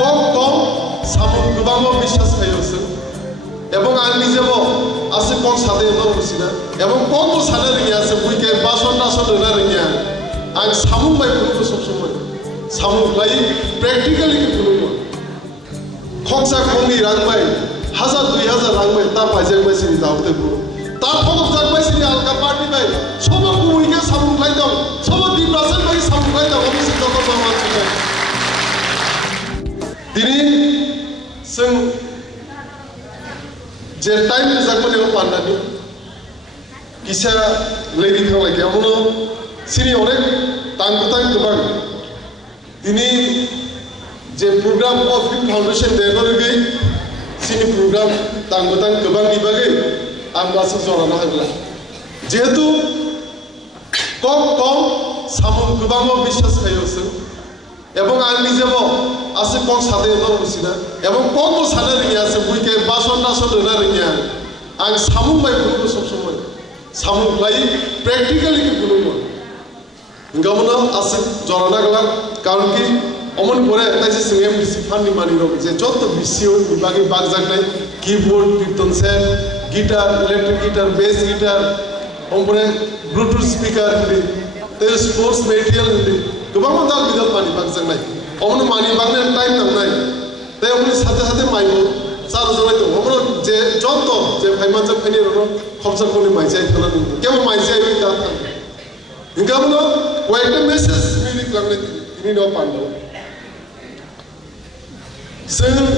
কম কম সামুং গোবাংও বিশ্বাস খাইছে এবং আং নিজেও আছে কম সাথে নরছিনা এবং কম সানা রিয়া আছে বুইকে বাসন টাসন না রিয়া আং সামুং বাই বুঝো সব সময় সামুং লাই প্র্যাকটিক্যালি কি বুঝো খকসা খমি রাংবাই 1000-2000 রাংবাই তা পাইজাক বাইসিনি দাওতে বুঝো তা ফকক জাক বাইসিনি আলকা পার্টি বাই সব বুইকে সামুং লাই দাও সব 2% বাই সামুং লাই দাও অবশ্যই তত প্রমাণ আছে তিনি जों जे टाइम जागमाने पान्नानि किसा लेरि थांलाय गयामोनो सिनि अनेक तांगुतां गोबां दिनै जे प्रग्राम अफ फाउंडेशन देनोरगै सिनि प्रग्राम तांगुतां गोबांनि बागै आं दासो जराना होगला जेहेतु कम कम सामुं गोबांआव बिश्वास खायोसो এবং আং নিজেও আছে কম সাথে নরছিনা এবং কম সানা রিয়া আছে বুইকে বাসন টাসন না রিয়া আং সামুং বাই বুঝো সব সময় সামুং লাই প্র্যাকটিক্যালি কি বুঝো গামনা আছে জরানা গলা কারণ কি অমন পরে তাইছে সিং এমডিসি ফান্ডি মানি রব যে যত বিসিও বিভাগে বাগ জাগনাই কিবোর্ড কীর্তন set guitar electric guitar bass guitar অমরে ব্লুটুথ স্পিকার তে স্পোর্টস মেটেরিয়াল गोबां दाल बिदाल मानि बागजांनाय अमनो मानि बागने टाइम नांनाय ते अमनि साथे साथे माइबो चार जनाय दं अमनो जे जत जे फाइमान जे फाइनि रनो खमसा खमनि माइजाय थाना दं केबो माइजाय बि दा इंगामनो कयेकटा मेसेज मिनि लांनाय दिनि न पान्नो जों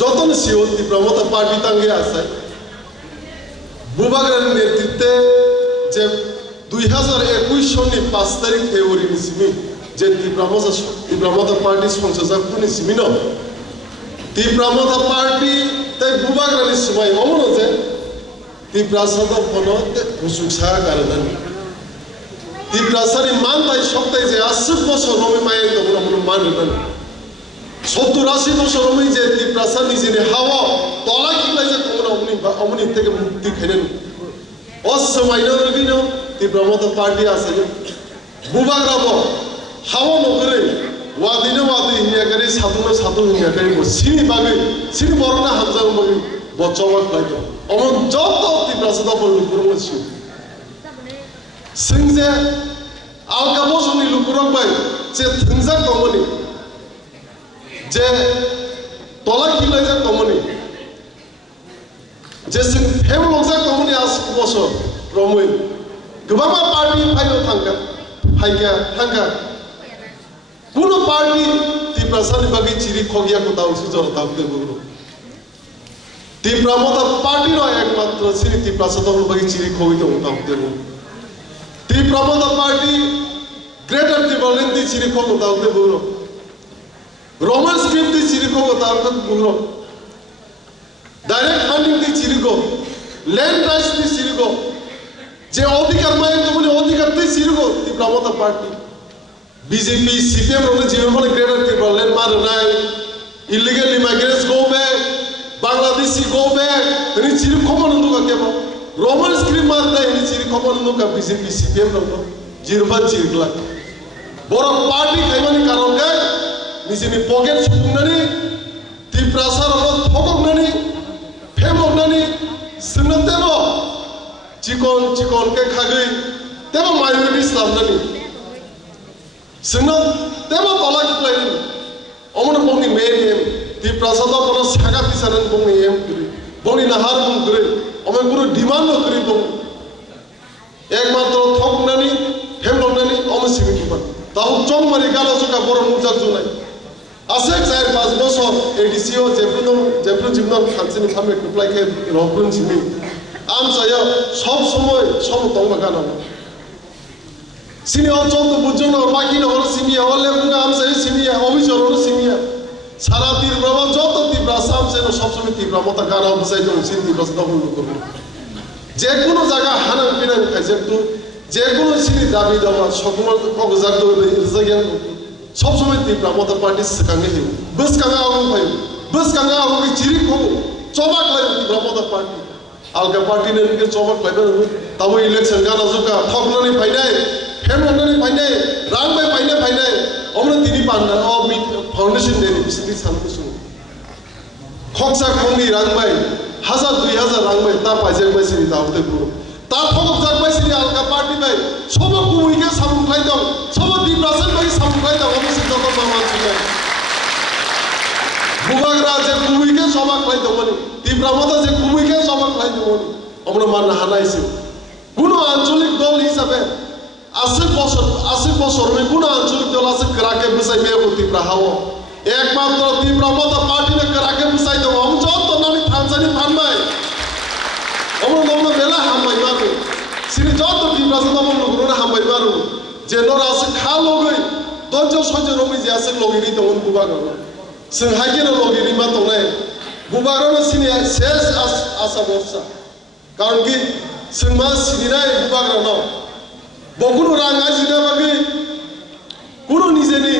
जतन सिओ दिप्लमता पार्टी तांगे आसाय बुबाग्रानि नेतृत्वे जे 2021 সনের 5 তারিখ ফেব্রুয়ারি সিমি যে তীব্রামতা পার্টি সংসদজাকুনি সিমিন তীব্রামতা পার্টি তাই বুবাগ্রানি সময় অমনো যে তীব্রাসাদ ফন বুসুকসা কারণ তীব্রাসানি মান তাই সপ্তাহে যে 80 বছর রমি মায়ের দমন আমন মান রন 70-80 বছর রমি যে তীব্রাসানি যিনি হাওয়া তলা কিলাই যে কোন অমনি থেকে মুক্তি খাইলেন অসময়নো রগিনো তীব্রামতা পার্টি আছে বুবাগ্রাবো হাওয়া নগরে ওয়াদিনো ওয়াদি হিয়াকারি সাতুনো সাতু হিয়াকারি সিনি বাগে সিনি বরনা হামজাও বাগে বচবাক লাইতো অমন যত তীব্রাসাদা বল লুকুরমছি সিংজে আলকাবসনি লুকুরক বাই যে থিংজা কমনি যে তলা কিলাই যা কমনি যে সিং হেম লজা কমনি আস বছর রমই गोबां पार्टी फाइनो थांगा फाइगा थांगा कुनो पार्टी तीव्रासानि बागै चिरि खगिया को दाउसु जर दाउते बुरो तीव्रामता पार्टी नो एकमात्र श्री तीव्रासाद बागै चिरि खगि दं दाउते बुरो तीव्रामता पार्टी ग्रेटर तीव्रालेंड चिरि खगो दाउते बुरो रोमन स्क्रिप्ट चिरि खगो दाउते बुरो डायरेक्ट फंडिंग चिरि गो लैंड राइट्स चिरि गो যে অধিকার মায়ের তুমি অধিকারতেই সিরগো তীব্রামতা পার্টি বিজেপি সিপিএম রনে জীবনে গ্রেটার তীব্রালেন মার নাই illegal immigrants go back Bangladeshi go back নি চিরি খবর নুকা কেব রোমান স্ক্রিম মার নাই নি চিরি খবর নুকা বিজেপি সিপিএম রনো জিরবা চিরগলা বড় পার্টি খাইমানি কারণ গায় নিসিনি পকেট সুকুনানি তীব্রাসার হল ফকনানি ফেমনানি সিনতেব चिकन चिकन के खागै तेबो माइनरिटी इस्लामनानि सिनो तेबो तला किलायनि अमन बंनि मेन एम তীব্রাসাদ कोन सागा पिसारन बंनि एम करि बंनि नाहार बुं करि अमन गुरु डिमांड न करि बं एकमात्र थकनानि फेमलनानि अमन सिबि किबा ताउ चंग मारि गालो जका बर मुजाक जुनाय आसे जाय 5 বছর एडीसीओ जेफ्रो जिमनाम खानसिनि खामे कुप्लायखे रब्रुन सिबि আমসায়া সব সময় সব তংবা গানাবো সিনিয়া চন্দ্র বুঝনো বাকিনো হল সিনিয়া হলে বুগা আমসায়া সিনিয়া অভিচরণ সিনিয়া সারা তীব্রামা যত তীব্রা আমসায়া সব সময় তীব্রামতা গানা বসাই দন সিন তীব্রাস দবল করব যে কোনো জায়গা হানা পিনা খাইছে তো যে কোনো সিনি দাবি দাওয়া সকল কগজাক দবে জায়গা সব সময় তীব্রামতা পার্টি সকাঙ্গে হিউ বস কাঙ্গা আগম ভাই বস কাঙ্গা আগম চিরি খো চবাক লাই তীব্রামতা পার্টি आलगा पार्टी ने के चौबक लाइबो तब इलेक्शन गाना जुका थकनानै फाइनाय फेमनानै फाइनाय रांबाय फाइनाय अमनो दिनि पान्ना अ फाउंडेशन देनी बिसोरनि सानखौ खक्सा खंनि रांबाय 1000-2000 रांबाय ता पाइजेबाय सिनि दाउते गुरु ता फगक जाबाय सिनि आलका पार्टी बाय सब कुमुइके सामुंख्लाय दं सब दिब्रासन बाय सामुंख्लाय दं अबसे जत मामा सुनाय बुबाग्रा जे कुमुइके सबा ख्लाय दंमोन दिब्रामता जे कुमुइके सबा ख्लाय दंमोन আমরা মানनो हानायसो কোনো আঞ্চলিক দল হিসাবে 80 বছর কোনো আঞ্চলিক দল আছে করাকে বসাই মেয়ে ত্রিপুরা হাও একমাত্র ত্রিপুরা মত পার্টি নে করাকে বসাই দাও আমি যত নামি থানসানি ফানবাই আমরা নমন মেলা হামবাই মারু সিনি যত ত্রিপুরা নমন গুরুনা হামবাই মারু যে নরা আছে খা লগই দঞ্জ সঞ্জ রমি যে আছে লগিনি দমন বুবাগর जों हाइकेन লগিনি মা দংনাই बुबागरनो सिनि शेष आशा बर्षा कारण कि जों मा सिनिनाय बुबाग्रानाव बकुनु रां आरजिनो बागै कुनु निजेनि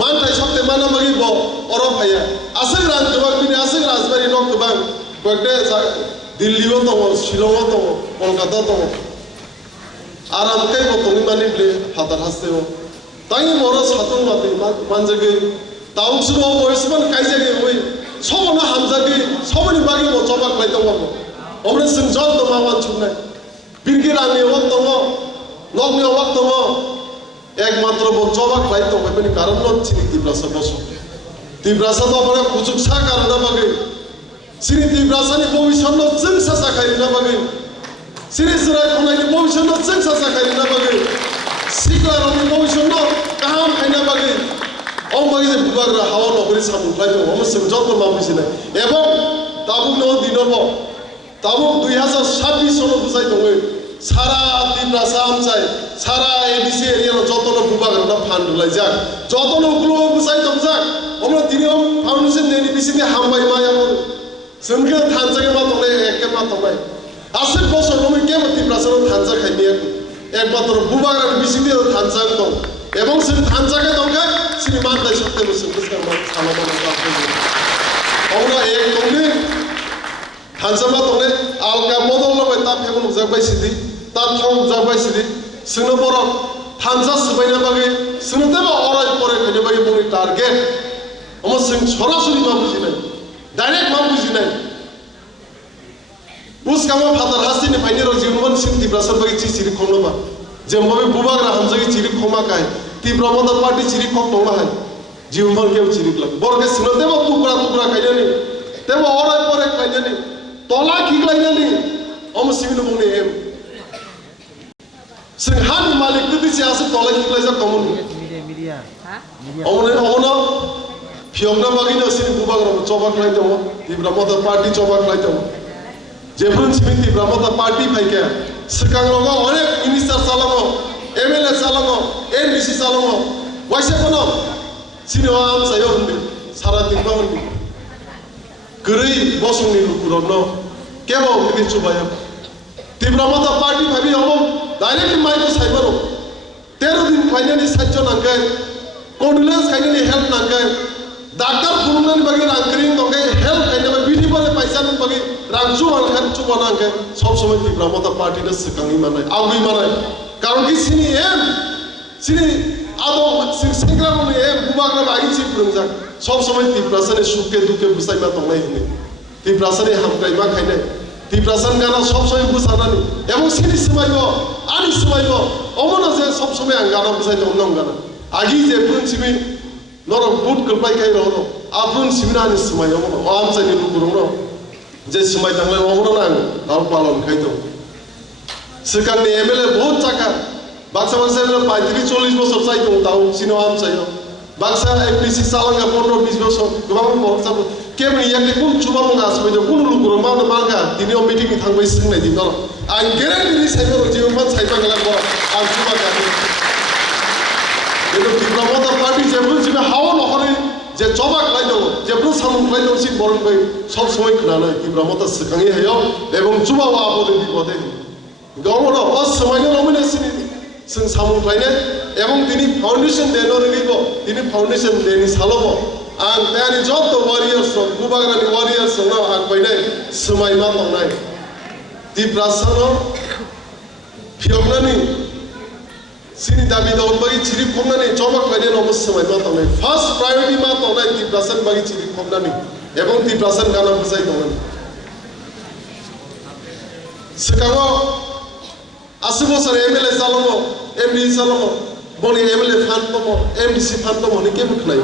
मानथाय सप्ते माना बागै ब अरब हाया आसै रां गोबां बिनि आसै राजबारि न गोबां गयते दिल्लीआव दङ शिलंआव दङ कलकाता दङ आरामकै बतंनि मानि ब्ले फादार हास्तेव ताई मरो सातुं माते मानजगै ताउसुबो बयसमान कायजेगे बै सबना हामजागै सबनि बागै ब जबाक लाय दङ अमरे जों जत मावान छुनाय बिरगि रांनि वक दङ नगनि वक दङ एकमात्र ब जबाक लाय दङ बेनि कारण न सिनि दिब्रासा बस दिब्रासा दबरे कुजुकसा कारण बागै सिनि दिब्रासानि भबिष्यनो जों सासाखायना बागै सिनि जिराय खनायनि भबिष्यनो जों सासाखायना बागै सिग्लारनि भबिष्यनो गाहाम खायना बागै अमबागै जे बुबाग्रा हावा नगरि सामुख्लाय दङ हम जों जत मावबिसिनाय एबं दाबु न दिनब दाबु 2026 सनो बुजाय दङ सारा दिब्रासा आमचाय सारा एडिसि एरियानो जतनो बुबाग्रा फानदुलाय जाक जतनो ग्लो बुजाय दङ जाक हमरा दिनियाव फाउन्डेशन नेनि बिसिनि हामबाय मायाबो जोंखौ थानजागे मा दंलाय एके मा दंलाय 80 बছর नमै केबो दिब्रासानो थानजा खायनिया एकमात्र बुबाग्रानि बिसिनि थानजा दं এবং जों थानजागे दंखाय सिनि मानदाय सप्तेबो जों बुजगामा खालामनो हागोन अब्ला एक दंनि थानजामा दंने आलका मदल लबाय ता फेबन जाबाय सिदि ता थाव जाबाय सिदि जोंनो बर थानजा सबायना बागै जोंनो देबा अराय परे खायनो बागै बुंनि टारगेट हम जों सरासरि मा बुजिनाय डाइरेक्ट मा बुजिनाय बुजगामा फादार हासिनि फाइनेरो जिउमन सिन दिब्रासन बागै चिरि खमनोबा जों बबे बुबाग्रा हामजागै चिरि खमाखाय तीव्र मदद पार्टी चिरि खम दंना है जीवन के चिरि लग बरगे सिनो देबो टुकरा टुकरा खायनानि देबो अराय परे खायनानि तला खिग्लायनानि अम सिमिनो बुंनि एम जों हानि मालिक दिसे आसे तला खिग्लायजा कमन मिडिया अमने अनो फियंना बागिनो सिनि बुबाग्रा चबा खाय दङ तीव्र मदद पार्टी चबा खाय दङ जेफोरन सिमिन तीव्र मदद पार्टी फायके सिगाङाव अनेक मिनिस्टार चालाङो एमएलए चालाङो एमबिसि चालाङो वाइसेफोनो सिनिवा आमसायो होनदो सारा दिनबा होनदो गोरै बसंनि लुकुरनो केबो बिदि चुबायो तीव्रमता पार्टी भाबि हम डाइरेक्ट माइको साइबारो 13 दिन फाइनानि साइजो नांगै कन्डोलेन्स खायनानि हेल्प नांगै डाक्टर फुरुंनानि बागै रांक्रिं दंगै हेल्प खायनाबा बिदि बरे पैसानि बागै रांचु आनखान चुबा नांगै सब समय तीव्रमता पार्टीनो सिगांनि मानाय आवगै मानाय कारण कि सिनि एम सिनि आदो सिनि सेंग्रानि एम बुबाग्रा बागै सि फोरोंजा सब समय तीव्रसानि सुखे दुखे बुसायमा दंनाय होनो तीव्रसानि हामखाय मा खायनाय तीव्रसान गाना सब समय बुसानानि एबं सिनि समायबो आनि समायबो अमनो जे सब समय आं गाना बुसाय दं नंग गाना आगि जे प्रिन्सिपि नर बुट गलबाय खाय रहो आफुन सिमिनानि समाय अमनो आमसानि लुगुरनो जे समाय दंलाय अमनो नां दाव पालन खाय दं सिगांनि एमएलए बहुत जाका बाक्सा बाक्सानो 35-40 बोसोर जाय दं दाव सिनो आमसायो बाक्सा एमपिसि चालांगा 15-20 बोसोर गोबां बरसा केबनि याके कुन चुबा मंगा सबाय दं कुन लुगुर मावनो मांगा दिनियाव मिटिं थांबाय सिंनाय दिन आं गेरेन्टिनि साइबो जिउमान साइबा गलांबो आं चुबा गानि बेनो तीव्रमता पार्टी जेबो जिबे हावा नखरै जे जबाक लाय दं जेबो सामुख्लाय दं सिन बरन बाय सब समय खोनानो तीव्रमता सिगांनि हायाव एबं चुबावा आबोदे बिबदे गावनो असमायनो नमिने सिनि जों सामुख्लायने एबं दिनि फाउन्डेशन देनो रगिबो दिनि फाउन्डेशन देनि सालबो आं दानि जत वारियर्स बुबाग्रानि वारियर्स न आं बायनाय समायमा दंनाय तीव्रसानो फियंनानि सिनि दाबि दं बागै चिरि खमनानि जबाक लायने नमो समायमा दंनाय फार्स्ट प्रायोरिटी তিপ্রাসান বাকি চিরি খমনানি এবং তিপ্রাসান গানা বুঝাই দমন সেকাগো 80 বছর এমএলএ চালানো এমডি চালানো বনি এমএলএ ফান দম এমডিসি ফান দম নি কেমন খাই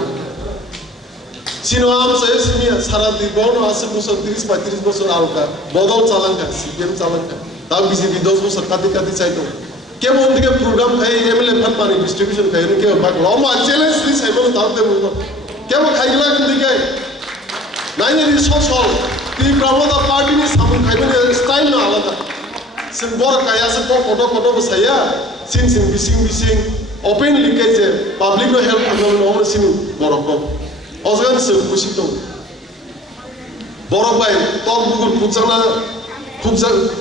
সিনো আমসে সিনিয়া সারা দিবন 80 বছর 30 বছর আলকা বদল চালাঙ্কা সিপিএম চালাঙ্কা তাও বিজেপি 10 বছর কাটি কাটি চাইতো কেমন দিকে প্রোগ্রাম খাই এমএলএ ফান পানি ডিস্ট্রিবিউশন খাই কে বাক লমা চ্যালেঞ্জ দিস হেবন তাতে বলতো কেমন খাইগলা দিকে নাইনি সসল তি প্রমোদা পার্টি নি সামন খাইবেন স্টাইল না আলাদা সিন বড় কায়াসে কত বসাইয়া scene বিসিং openly kaje public no help খাইবেন অমর সিন বড় কম অজগান সে খুশি তো বড় ভাই তক বুগুর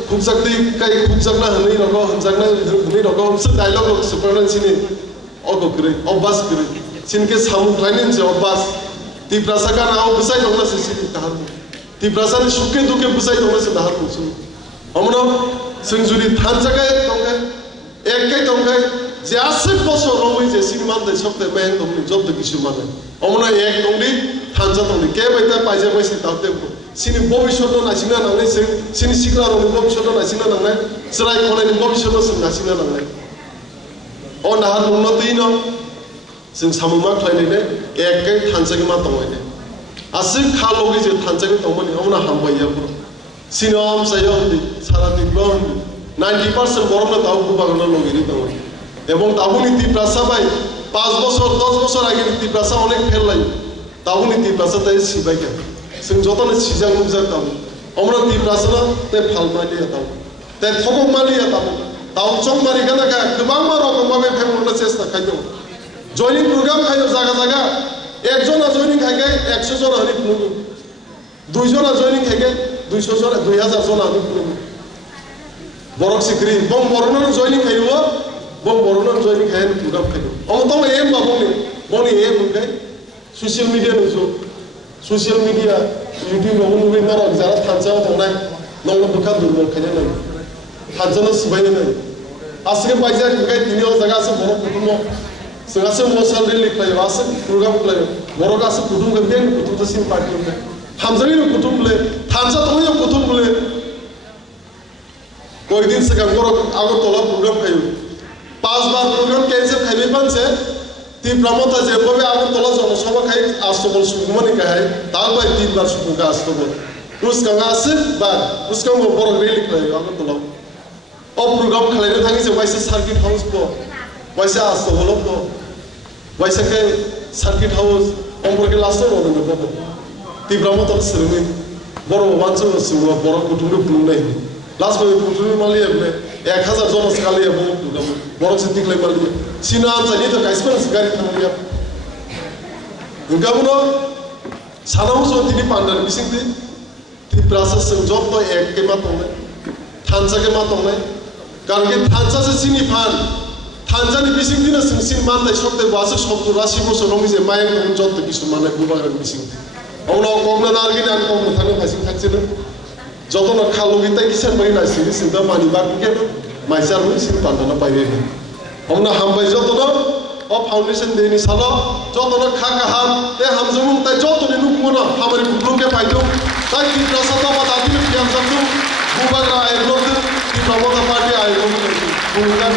খুবজাকদি কাই খুবজাকনা হনি রগ হনজাকনা হনি রগ হমসে ডায়লগ সুপারনান সিনি অগগ্রে অবাস গ্রে সিনকে সামু ক্লাইনিন যে অবাস তিপ্রাসা গান আও বুসাই দংনা সে সিনি তাহার তিপ্রাসা নি সুকে দুকে বুসাই দংনা সে তাহার কুসু অমন সিনজুরি থান জায়গায় দংখাই এককাই দংখাই যে 80 বছর রমই যে সিনেমান দে সবতে মেং দংনি যত কিছু মানে অমন এক দংনি থানজা দংনি কে বাইতা পাইজা বাইসি তাতে সিনি ভবিষ্যৎ নাসিনা নাংনাই সিনি সিকলা রনি ভবিষ্যৎ নাসিনা নাংনাই সরাই খনাইনি ভবিষ্যৎ সিন নাসিনা নাংনাই অ নাহার উন্নতি ন जों सामुमा खालायनायने एकै थानसागि मा दंगायने आसि खालगि जे थानसागि दंमोन हमना हामबाया पुरो सिनम सायन्दि सारा दिग्रहन 90% बरना दाउ गुबागना लगिरि दङ এবং তাহুনি তিপ্রাসা বাই 5 বছর 10 বছর আগে তিপ্রাসা অনেক ফেল লাই তাহুনি তিপ্রাসা তাই সিবাইকে जों যতনে সিজাং মুজাক দাও আমরা তিপ্রাসা তে ফালমালি দাও তে থকক মালি দাও দাও চং মারি গানা কা गोबां রকম ভাবে ফেমনা চেষ্টা খাইদো জয়নিং প্রোগ্রাম খাইও জায়গা জায়গা একজনা জয়নিং খাইগে 100 জন হানি পুরো দুইজনা জয়নিং খাইগে 200 জন 2000 জন হানি পুরো বরক সিকরি বং বরনন জয়নিং খাইও বং বরনন জয়নিং খাইন প্রোগ্রাম খাইও অমতম এম বাবনি বনি এম খাই সোশ্যাল মিডিয়া নসো সোশ্যাল মিডিয়া ইউটিউব নবুবি নার যারা থানসা দংনাই নংলো বখা দুর্বল খাইনা নাই থানসানো সিবাইনা নাই আজকে পাইজা খাই তিনিও জায়গা আছে বড় কুটুম Sengaja mau salary liklay, asal program liklay, borok asal kutum kerja, kutum tersin party liklay. Hamzani lo kutum liklay, thansa tuh yang kutum liklay. Koi din sekarang borok agar tolak program kayu. 5 bar program cancel kayu pan se, ti pramota jembabe agar tolak jono sama kayu astobol sukuma ni kayu, tal bay 3 bar sukuma astobol. Terus kang asal bar, terus kang borok liklay agar tolak. Oh program kalian thangi se wise circuit house po. वैसे आज तो बोलो तो वैसे के circuit house उम्र के last में होने को तीव्र मत सिरमी बड़ो वांचो सिंह बड़ो कुटुंबे पुल नहीं लास्ट में कुटुंबे माली है 1000 जन सकाली है बड़ो से दिखले माली सीना आम चाहिए तो कैसे पर गाड़ी थामिया उनका बोलो सानाउ सो तीनी पांडर मिसिंग ती प्रोसेस से जॉब तो एक के मात होने थांसा के मात होने कारण के थांसा से सीनी फान थानजानि बिसिं दिना सिंसिन माननाय शब्द वासक शब्द राशि बसर रंग जे मायं दं जत किसु माने गुबागान बिसिं औनो कगना नारगिन आन कगना थानो फासिं थाकसेनो जतन खालुगिताय किसान बाय नासिनि सिंदा मानि बाकिके माइसार बै सिं पान्दाना पाइरे औनो हामबाय जतन अ फाउंडेशन देनि सालो जतन खाकाहार ते हामजमुं ताय जतनि नुकुना हामारि बुग्लुके पाइदो ताय कि प्रसाद बादानि पियाम जतु गुबाग्रा आयरलद कि प्रमोद पार्टी आयरलद गुबागान